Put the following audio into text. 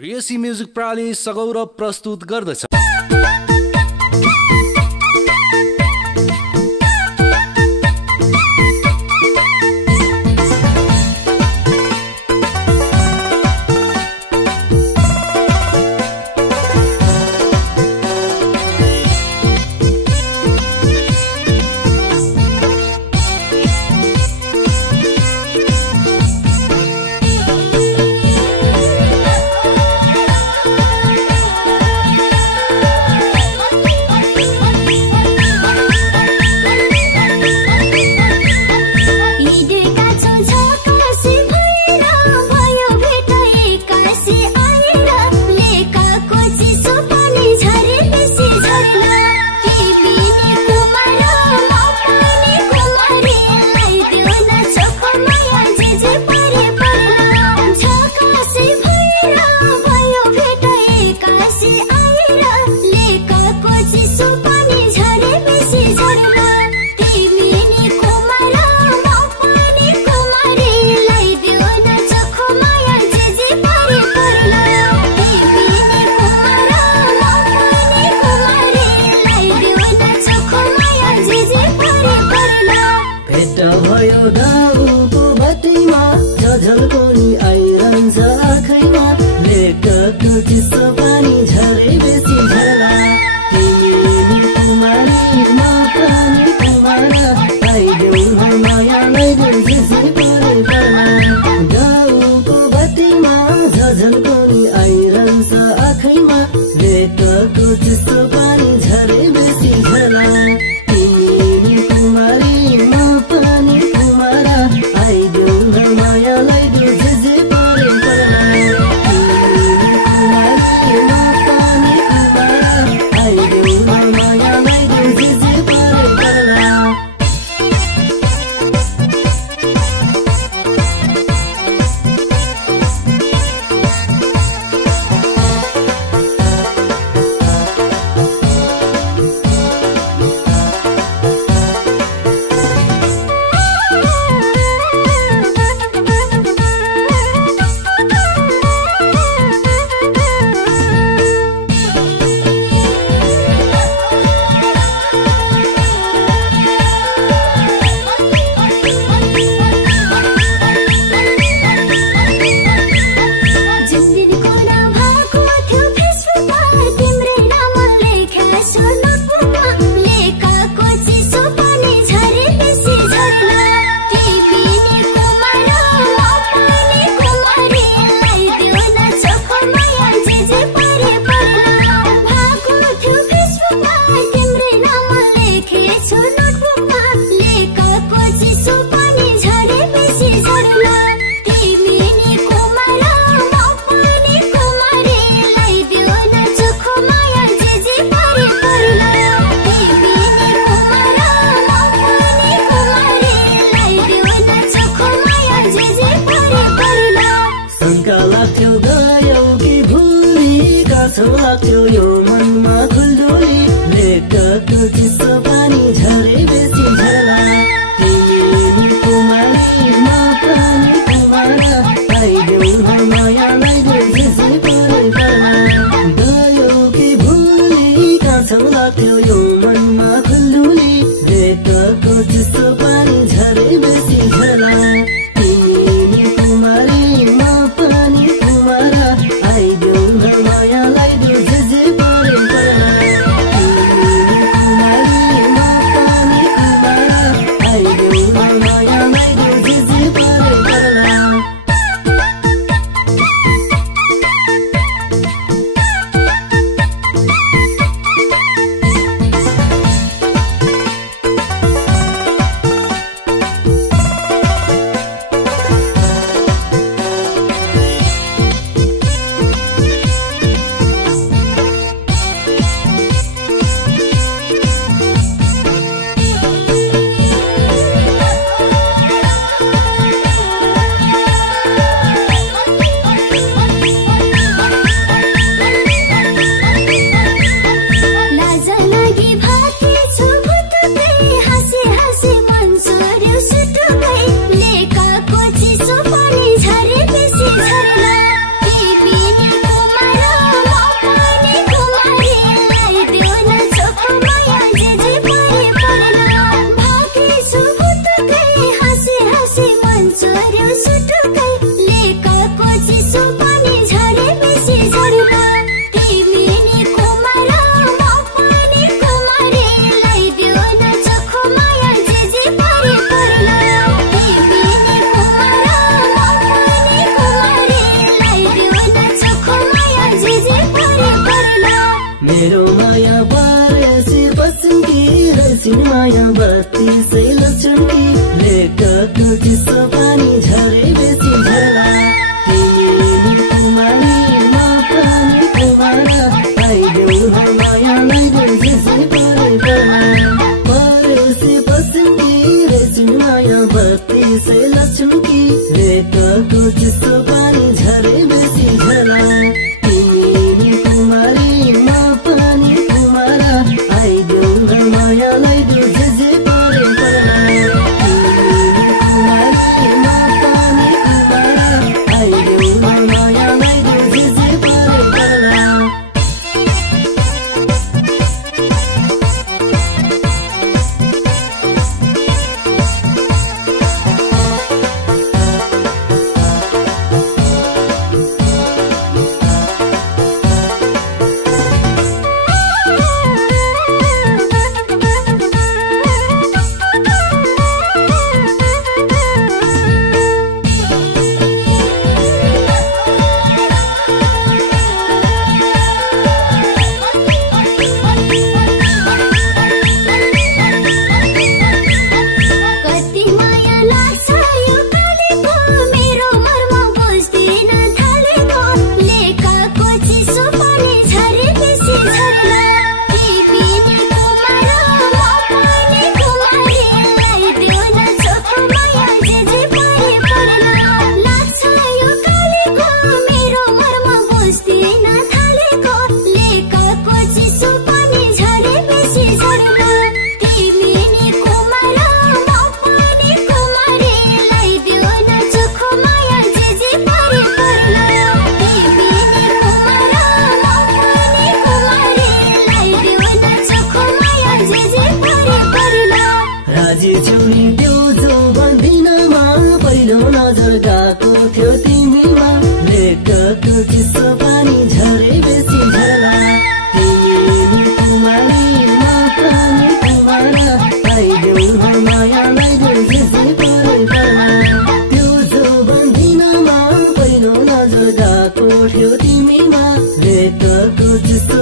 प्रियसी music प्रणाली सगौरव प्रस्तुत गर्दछ। गाउँको बाटैमा झझल्कोनी आइरहन्छ आँखैमा लेकको चिसो पानी झरे बेसी झला तिमी कुमारी म पनि कुमारा आइदेऊ न माया लैदेऊ जेसी परे पर्ला गाउँको बाटैमा झझल्कोनी आइरहन्छ आँखैमा लेकको चिसो पानी झरे बेसी झला तिमी कुमारी म पनि आइदेऊ न माया लैदेऊ जे परे पर्ला कुमारी म पनि कुमारा आइदेऊ न माया लैदेऊ जे परे पर्ला। लाग्थ्यो यो मनमा खुल्दुली लेकको चिसो पानी झरे बेसी झला तिमी कुमारी म पनि कुमारा आइदेऊ न माया लैदेऊ जेसी परे पर्ला गयो कि भुली काछौ लाग्थ्यो यो मनमा खुल्दुली लेकको चिसो पानी झरे बेसी झला तिमी कुमारी म पनि कुमारा आइदेऊ न माया लैदेऊ जे परे पर्ला कुमारी मायालाई जे परे परोसी पसंदी रेसिन माया बत्ती से लक्ष्मी रेतको चिसो पानी झरे बेसी झला तिमी कुमारी म पनि कुमारा आइदेऊ न मायालाई जे परे तिमी कुमारी म पनि कुमारा आइदेऊ न मायालाई जे परे राजी छुरी देउछौ भन्दिनमा पहिलो नजर गएको थियो तिमीमा लेखको चिसो पानी झरे बेसी झला तिमी कुमारी म पनि कुमारा आइदेऊ न मायालाई जे परे देउछौ भन्दिनमा पहिलो नजर गएको थियो तिमीमा लेखको चिसो